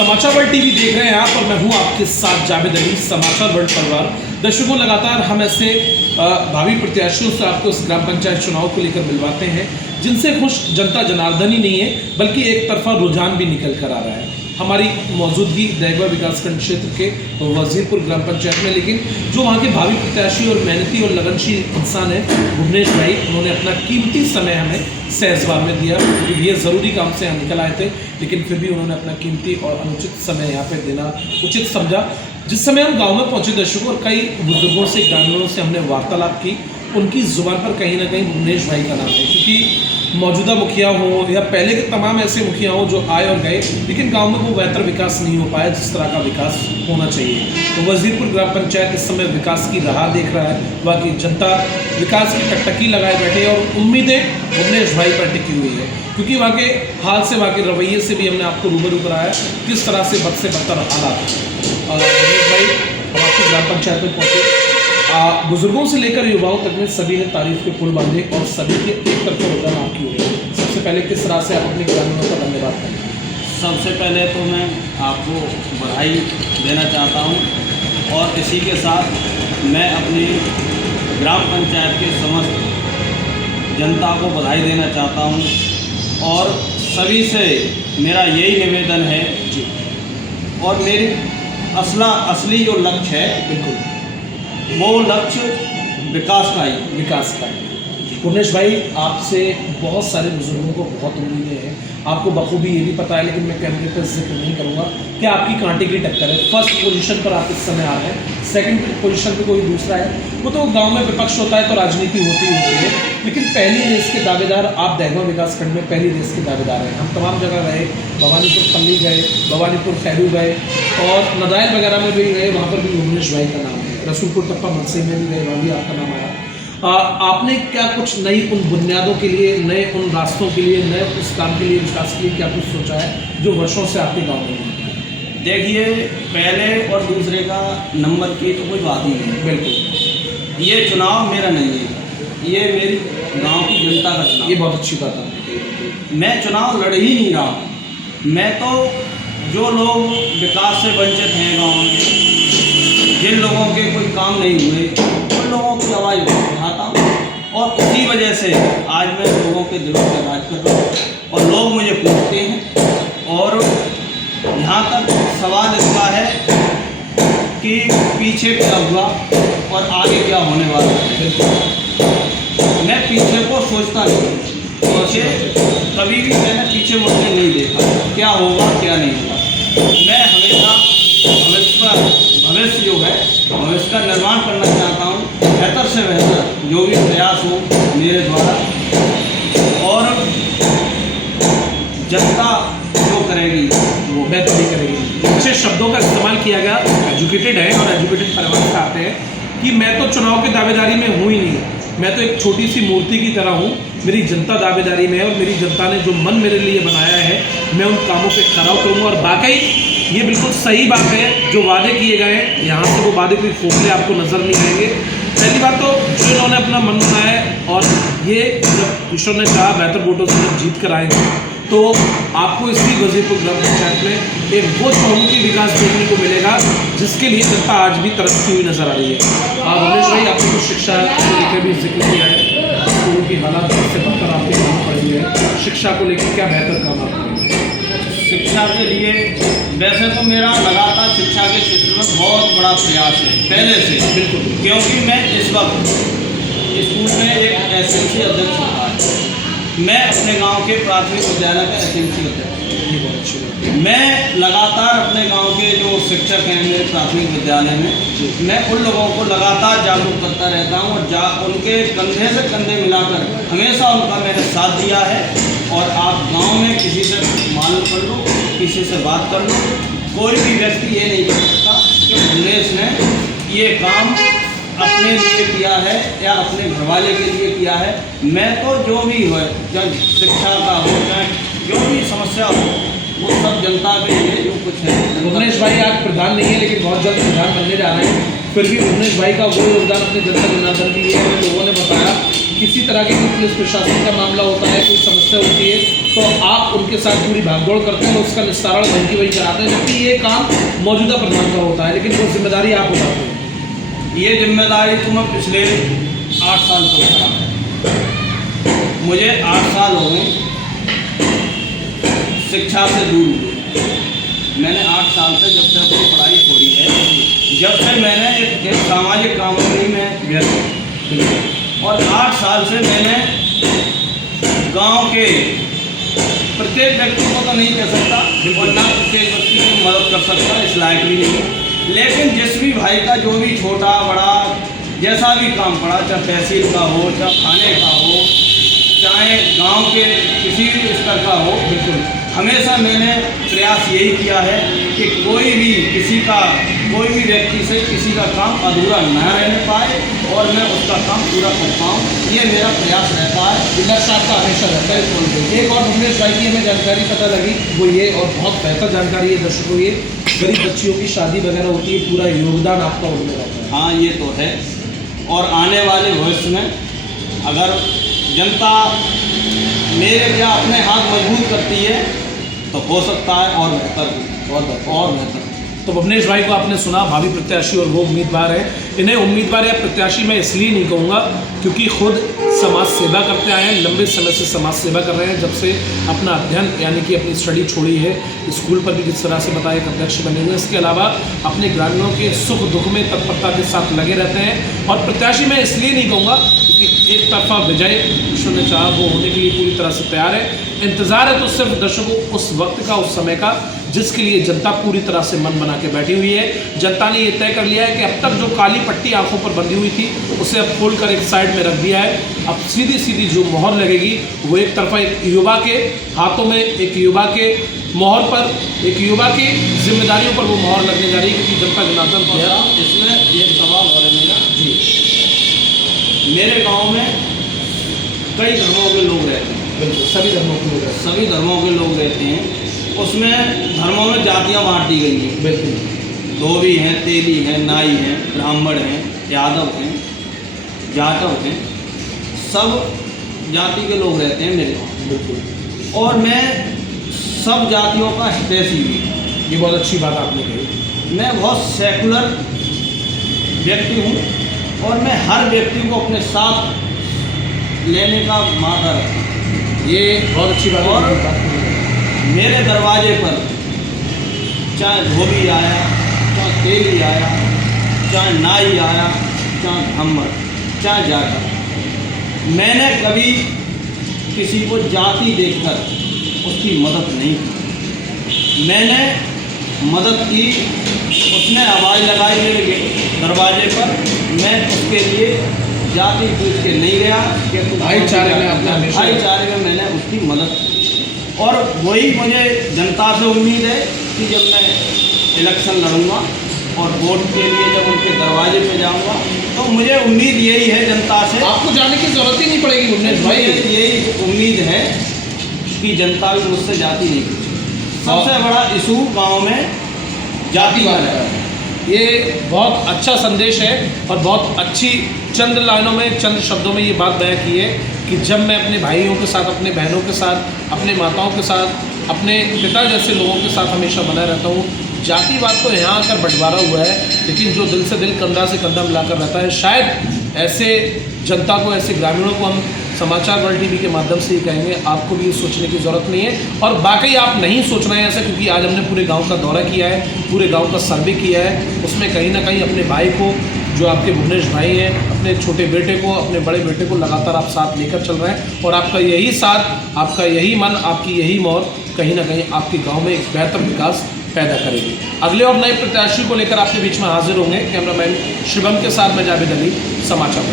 समाचार world TV देख रहे हैं आप और मैं हूं आपके साथ जावेद अली। समाचार वर्ल्ड परिवार दर्शकों, लगातार हम ऐसे भावी प्रत्याशियों से आपको इस ग्राम पंचायत चुनाव को लेकर मिलवाते हैं जिनसे खुश जनता जनार्दन ही नहीं है बल्कि एक तरफा रुझान भी निकल कर आ रहा है। हमारी मौजूदगी दहगवा विकासखंड क्षेत्र के वजीरपुर ग्राम पंचायत में, लेकिन जो वहाँ के भावी प्रत्याशी और मेहनती और लगनशील इंसान है भुवनेश भाई, उन्होंने अपना कीमती समय हमें सहसवार में दिया क्योंकि ये ज़रूरी काम से यहाँ निकल आए थे, लेकिन फिर भी उन्होंने अपना कीमती और अनुचित समय यहाँ पे देना उचित समझा। जिस समय हम गाँव में पहुँचे दर्शकों और कई बुजुर्गों से, ग्रामीणों से हमने वार्तालाप की, उनकी ज़ुबान पर कहीं ना कहीं भुवनेश भाई का नाम है, क्योंकि मौजूदा मुखिया हो या पहले के तमाम ऐसे मुखिया हो जो आए और गए, लेकिन गांव में वो बेहतर विकास नहीं हो पाया जिस तरह का विकास होना चाहिए। तो वजीरपुर ग्राम पंचायत इस समय विकास की राह देख रहा है, वहाँ की जनता विकास की टकटकी लगाए बैठे है और उम्मीदें भुवनेश भाई पर टिकी हुई है, क्योंकि वहाँ के हाल से, वहाँ के रवैये से भी हमने आपको रूबरू कराया किस तरह से बद से बदतर हालात। भुवनेश भाई हम आपकी ग्राम पंचायत में पहुँचे, बुजुर्गों से लेकर युवाओं तक में सभी ने तारीफ के पुल बांधे और सभी के एक तरफ रुझान आपकी हो गई। सबसे पहले किस तरह से आप अपने ग्रामीणों का धन्यवाद करें? सबसे पहले तो मैं आपको बधाई देना चाहता हूं और इसी के साथ मैं अपनी ग्राम पंचायत के समस्त जनता को बधाई देना चाहता हूं और सभी से मेरा यही निवेदन है और मेरी असली जो लक्ष्य है बिल्कुल वो लक्ष्य विकास का है। भुवनेश भाई, आपसे बहुत सारे बुजुर्गों को बहुत उम्मीदें हैं, आपको बखूबी ये भी पता है, लेकिन मैं कैमरे पर जिक्र नहीं करूँगा कि आपकी कांटे की टक्कर है। फर्स्ट पोजीशन पर आप इस समय आ रहे हैं, सेकंड पोजीशन पे कोई दूसरा है, वो तो गांव में विपक्ष होता है तो राजनीति होती है, लेकिन पहली रेस के दावेदार आप दहगवा विकासखंड में पहली रेस के दावेदार हैं। हम तमाम जगह गए, भवानीपुर पल्ली गए, भवानीपुर खैरू गए और नदायल वगैरह में भी गए, वहाँ पर भी भुवनेश भाई का नाम है। रसूलपुर टप्पा मनसे में भी गए, वहाँ भी आपका नाम आया। आपने क्या कुछ नई उन बुनियादों के लिए, नए उन रास्तों के लिए, नए उस काम के लिए, विकास के लिए क्या कुछ सोचा है जो वर्षों से आपके गांव में है? देखिए, पहले और दूसरे का नंबर की तो कोई बात ही नहीं। बिल्कुल, ये चुनाव मेरा नहीं है, ये मेरी गांव की जनता का चुनाव। ये बहुत अच्छी बात है। मैं चुनाव लड़ ही नहीं रहा, मैं तो जो लोग विकास से वंचित हैं गाँव में, जिन लोगों के कोई काम नहीं हुए, उन लोगों की आवाज़ उठाता हूँ और उसी वजह से आज मैं लोगों के दिलों पर राज कर रहा हूँ और लोग मुझे पूछते हैं। और यहाँ तक सवाल इसका है कि पीछे क्या हुआ और आगे क्या होने वाला है। मैं पीछे को सोचता नहीं, पीछे कभी भी मैंने पीछे मुझे नहीं देखा क्या होगा क्या नहीं होगा। मैं हमेशा भविष्य जो है भविष्य का निर्माण करना चाहता हूँ, बेहतर से बेहतर जो भी प्रयास हो मेरे द्वारा, और जनता जो करेगी वो बेहतर ही करेगी। अच्छे शब्दों का इस्तेमाल किया गया, एजुकेटेड है और एजुकेटेड परिवार से आते हैं कि मैं तो चुनाव की दावेदारी में हूँ ही नहीं, मैं तो एक छोटी सी मूर्ति की तरह हूँ, मेरी जनता दावेदारी में है और मेरी जनता ने जो मन मेरे लिए बनाया है मैं उन कामों पे खरा उतरूँगा। और वाकई ये बिल्कुल सही बात है, जो वादे किए गए हैं यहाँ से वो वादे कोई खोखले आपको नज़र नहीं आएंगे। पहली बात तो जो इन्होंने अपना मन बनाया है और ये जब ईश्वर ने कहा बेहतर वोटों से जब जीत कर आएंगे तो आपको इसी वजीरपुर ग्राम पंचायत में एक वो चौमुखी विकास देखने को मिलेगा जिसके लिए जनता आज भी तरसती हुई नजर आ रही है। भुवनेश भाई, आपने कुछ शिक्षा को लेकर भी जिक्र किया है, स्कूलों की हालात से बदतर आपके काम पड़ी है, शिक्षा को लेकर क्या बेहतर काम आप करेंगे? शिक्षा के लिए वैसे तो मेरा लगातार शिक्षा के क्षेत्र में बहुत बड़ा प्रयास है पहले से। बिल्कुल, क्योंकि मैं इस वक्त स्कूल में एक एसएमसी अध्यक्ष होता है, मैं अपने गांव के प्राथमिक विद्यालय का एसएमसी अध्यक्ष हूँ। मैं लगातार अपने गांव के जो शिक्षक हैं मेरे प्राथमिक विद्यालय में, मैं उन लोगों को लगातार जागरूक करता रहता हूँ और उनके कंधे से कंधे मिलाकर हमेशा उनका मैंने साथ दिया है। और आप गांव में किसी से मालूम कर लो, किसी से बात कर लो, कोई भी व्यक्ति ये नहीं कर सकता कि भुवनेश ने ये काम अपने लिए किया है या अपने घरवाले के लिए किया है। मैं तो जो भी हो, चाहे शिक्षा का हो, चाहे जो भी समस्या हो, वो सब जनता के लिए जो कुछ है। भुवनेश भाई आज प्रधान नहीं है लेकिन बहुत जल्द प्रधान बनने जा रहे हैं, फिर भी भुवनेश भाई का वो योगदान अपने जनता जनार्दन के लिए है। लोगों ने बताया किसी तरह की कोई पुलिस प्रशासन का मामला होता है, कोई समस्या होती है, तो आप उनके साथ पूरी भागदौड़ करते हैं और उसका निस्तारण वहीं की वहीं कराते हैं, जबकि ये काम मौजूदा प्रधान का होता है, लेकिन वो जिम्मेदारी आप उठाते हैं। ये जिम्मेदारी तो मैं पिछले 8 साल से उठा रहा हूँ। मुझे 8 साल हो गए शिक्षा से दूर हुए। मैंने 8 साल से, जब से अपनी पढ़ाई छोड़ी है, जब से मैंने एक सामाजिक कामों में व्यस्त, और 8 साल से मैंने गांव के प्रत्येक व्यक्ति को तो नहीं कह सकता और ना प्रत्येक व्यक्ति की मदद कर सकता, इस लायक भी नहीं, लेकिन जिस भी भाई का जो भी छोटा बड़ा जैसा भी काम पड़ा, चाहे तहसील का हो, चाहे थाने का हो, चाहे गांव के किसी भी स्तर का हो, बिल्कुल हमेशा मैंने प्रयास यही किया है कि कोई भी व्यक्ति से किसी का काम अधूरा न रहने पाए और मैं उसका काम पूरा कर पाऊँ, ये मेरा प्रयास रहता है। जिलाश का हमेशा रहता है इस फोन पे। एक और भुवनेश भाई की हमें जानकारी पता लगी, वो ये, और बहुत बेहतर जानकारी है दर्शकों, ये गरीब बच्चियों की शादी वगैरह होती है, पूरा योगदान आपका उनमें रहता है। हाँ, ये तो है, और आने वाले भविष्य में अगर जनता मेरे क्या अपने हाथ मजबूत करती है तो हो सकता है और बेहतर। तो भुवनेश भाई को आपने सुना, भावी प्रत्याशी और वो उम्मीदवार है। इन्हें उम्मीदवार या प्रत्याशी मैं इसलिए नहीं कहूँगा क्योंकि खुद समाज सेवा करते आए हैं, लंबे समय से समाज सेवा कर रहे हैं, जब से अपना अध्ययन यानी कि अपनी स्टडी छोड़ी है। स्कूल पर भी जिस तरह से बताया, एक अध्यक्ष बने हुए। इसके अलावा अपने ग्रामीणों के सुख दुख में तत्परता के साथ लगे रहते हैं। और प्रत्याशी मैं इसलिए नहीं कहूँगा क्योंकि एक तरफा विजय ईश्वर ने चाहा वो होने के लिए पूरी तरह से तैयार है। इंतज़ार है तो सिर्फ दर्शकों उस वक्त का, उस समय का, जिसके लिए जनता पूरी तरह से मन बना के बैठी हुई है। जनता ने ये तय कर लिया है कि अब तक जो काली पट्टी आंखों पर बंधी हुई थी उसे अब खोलकर एक साइड में रख दिया है। अब सीधी सीधी जो मोहर लगेगी वो एक तरफा एक युवा के हाथों में, एक युवा के मोहर पर, एक युवा की जिम्मेदारियों पर वो मोहर लगने जा रही है, क्योंकि जनता जनार्दन द्वारा। इसमें एक सवाल और है मेरा जी। मेरे गाँव में कई धर्मों के लोग रहते हैं, बिल्कुल सभी धर्मों के लोग, सभी धर्मों के लोग रहते हैं। उसमें धर्मों में जातियां बांट दी गई हैं, बिल्कुल धोबी हैं, तेली हैं, नाई हैं, ब्राह्मण हैं, यादव हैं, जाटव हैं, सब जाति के लोग रहते हैं मेरे गाँव। बिल्कुल, और मैं सब जातियों का हितैषी भी, ये बहुत अच्छी बात आपने कही। मैं बहुत सेकुलर व्यक्ति हूँ और मैं हर व्यक्ति को अपने साथ लेने का मादा रखता हूँ। ये बहुत अच्छी बात है। और मेरे दरवाजे पर चाहे धोबी आया, चाहे तेली आया, चाहे नाई आया, चाहे ब्राह्मण, चाहे जाटा, मैंने कभी किसी को जाति देखकर उसकी मदद नहीं की। मैंने मदद की, उसने आवाज़ लगाई मेरे दरवाजे पर, मैं उसके लिए जाति पूछ के नहीं गया कि तुम भाईचारे में अपना, भाईचारे में मैंने उसकी मदद की। और वही मुझे जनता से उम्मीद है कि जब मैं इलेक्शन लड़ूंगा और वोट के लिए जब उनके दरवाजे पे जाऊंगा तो मुझे उम्मीद यही है जनता से, आपको जाने की जरूरत ही नहीं पड़ेगी भुवनेश भाई। यही उम्मीद है कि जनता भी मुझसे जाति नहीं पूछेगी। सबसे बड़ा इशू गांव में जातिवाद है। ये बहुत अच्छा संदेश है और बहुत अच्छी चंद लाइनों में, चंद शब्दों में ये बात बयां की है कि जब मैं अपने भाइयों के साथ, अपने बहनों के साथ, अपने माताओं के साथ, अपने पिता जैसे लोगों के साथ हमेशा बना रहता हूँ। जातिवाद तो यहाँ आकर बंटवारा हुआ है, लेकिन जो दिल से दिल, कंधा से कंधा मिलाकर रहता है, शायद ऐसे जनता को, ऐसे ग्रामीणों को हम समाचार वर्ल्ड टीवी के माध्यम से ही कहेंगे, आपको भी ये सोचने की ज़रूरत नहीं है। और बाकी आप नहीं सोच रहे हैं ऐसा, क्योंकि आज हमने पूरे गांव का दौरा किया है, पूरे गांव का सर्वे किया है। उसमें कहीं ना कहीं अपने भाई को, जो आपके भुवनेश भाई हैं, अपने छोटे बेटे को, अपने बड़े बेटे को लगातार आप साथ लेकर चल रहे हैं। और आपका यही साथ, आपका यही मन, आपकी यही मोहर कहीं ना कहीं आपके गाँव में एक बेहतर विकास पैदा करेगी। अगले और नए प्रत्याशी को लेकर आपके बीच में हाजिर होंगे। कैमरामैन शिवम के साथ मैं जावेद अली, समाचार।